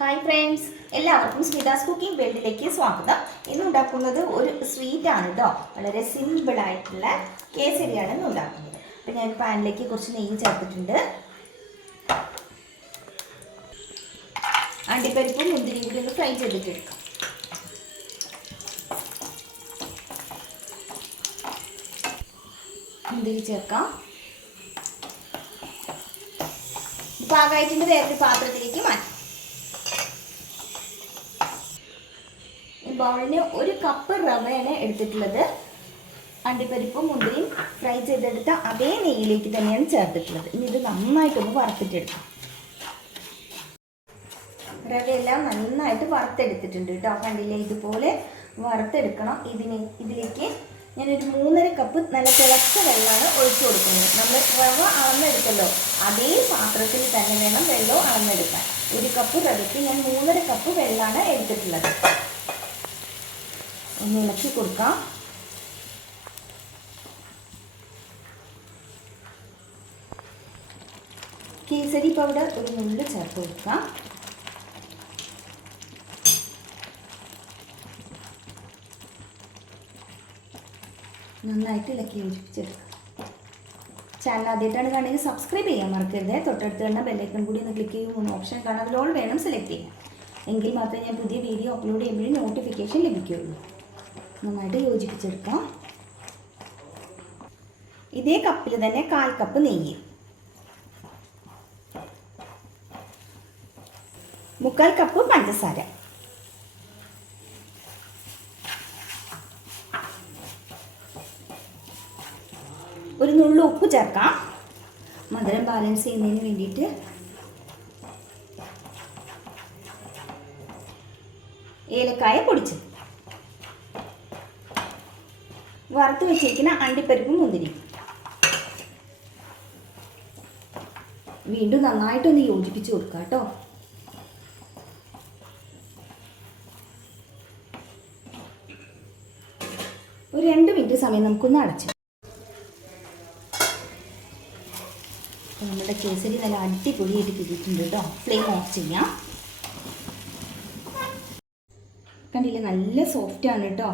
Hi friends, എല്ലാവർക്കും സ്മിതാസ് cooking വേൾഡിലേക്ക് സ്വാഗതം. ഇന്ന് ഉണ്ടാക്കുന്നത് ഒരു സ്വീറ്റാണ് കേട്ടോ. വളരെ സിമ്പിളായിട്ടുള്ള കേസരിയാണ് ഇന്ന് ഉണ്ടാക്കുന്നത്. അപ്പോൾ ഞാൻ പാനിലേക്ക് കുറച്ച് നെയ്യ് ചേർത്തിട്ടുണ്ട്. അണ്ടിപ്പരിപ്പും മുന്തിരിയും കൂടി ഒന്ന് ഫ്രൈ ചെയ്തിട്ടെടുക്കാം. മുന്തിരി ചേർക്കാം. പാകമായിട്ടുണ്ട്. വേറൊരു പാത്രത്തിലേക്ക് മാറ്റാം. ബൗളിന് 1 കപ്പ് റവയാണ് എടുത്തിട്ടുള്ളത്. അണ്ടിപ്പരിപ്പും മുന്തിരിയും ഫ്രൈ ചെയ്തെടുത്ത അതേ നെയ്യിലേക്ക് തന്നെയാണ് ചേർത്തിട്ടുള്ളത്. ഇനി ഇത് നന്നായിട്ടൊന്ന് വറുത്തിട്ടെടുക്കാം. റവയെല്ലാം നന്നായിട്ട് വറുത്തെടുത്തിട്ടുണ്ട് കേട്ടോ. കണ്ടില്ലേ, ഇതുപോലെ വറുത്തെടുക്കണം. ഇതിലേക്ക് ഞാനൊരു 3.5 കപ്പ് നല്ല തിളച്ച വെള്ളമാണ് ഒഴിച്ചു കൊടുക്കുന്നത്. നമ്മൾ റവ അളന്നെടുത്തല്ലോ, അതേ പാത്രത്തിൽ തന്നെ വേണം വെള്ളം അളന്നെടുക്കാൻ. 1 കപ്പ് റവയ്ക്ക് ഞാൻ 3.5 കപ്പ് വെള്ളമാണ് എടുത്തിട്ടുള്ളത്. ഒന്ന് ഇളക്കി കൊടുക്കാം. കേസരി പൗഡർ ഒരു നുള്ള് ചേർത്ത് കൊടുക്കാം. നന്നായിട്ട് ഇളക്കി യോജിപ്പിച്ചെടുക്കാം. ചാനൽ ആദ്യമായിട്ടാണ് കാണുന്നത് സബ്സ്ക്രൈബ് ചെയ്യാൻ മറക്കരുത്. തൊട്ടടുത്ത് കണ്ട ബെല്ലൈക്കൺ കൂടി ഒന്ന് ക്ലിക്ക് ചെയ്യും. 3 ഓപ്ഷൻ കാണാം, അതിൽ ഓൾ വേണം സെലക്ട് ചെയ്യാൻ. എങ്കിൽ മാത്രമേ ഞാൻ പുതിയ വീഡിയോ അപ്ലോഡ് ചെയ്യുമ്പോഴും നോട്ടിഫിക്കേഷൻ ലഭിക്കുകയുള്ളൂ. നന്നായിട്ട് യോജിപ്പിച്ചെടുക്കാം. ഇതേ കപ്പിൽ തന്നെ 1/4 കപ്പ് നെയ്യ്, 1/4 കപ്പ് പഞ്ചസാര, ഒരു നുള്ളു ഉപ്പ് ചേർക്കാം മധുരം ബാലൻസ് ചെയ്യുന്നതിന് വേണ്ടിയിട്ട്. ഏലക്കായ പൊടിച്ചത്, വറുത്ത് വെച്ചിരിക്കുന്ന അണ്ടിപ്പരിപ്പും മുന്തിരിയും വീണ്ടും നന്നായിട്ടൊന്ന് യോജിപ്പിച്ച് കൊടുക്കുക കേട്ടോ. ഒരു 2 മിനിറ്റ് സമയം നമുക്കൊന്ന് അടച്ചു. നമ്മുടെ കേസരി നല്ല അടിപൊളിയായിട്ട് കിട്ടിയിട്ടുണ്ട് കേട്ടോ. ഫ്ലെയിം ഓഫ് ചെയ്യാം. കണ്ടില്ലേ, നല്ല സോഫ്റ്റാണ് കേട്ടോ.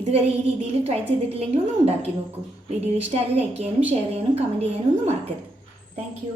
ഇതുവരെ ഈ രീതിയിൽ ട്രൈ ചെയ്തിട്ടില്ലെങ്കിൽ ഒന്ന് ഉണ്ടാക്കി നോക്കൂ. വീഡിയോ ഇഷ്ടമായി ലൈക്ക് ചെയ്യാനും ഷെയർ ചെയ്യാനും കമൻറ്റ് ചെയ്യാനും ഒന്നും മറക്കരുത്. Thank you.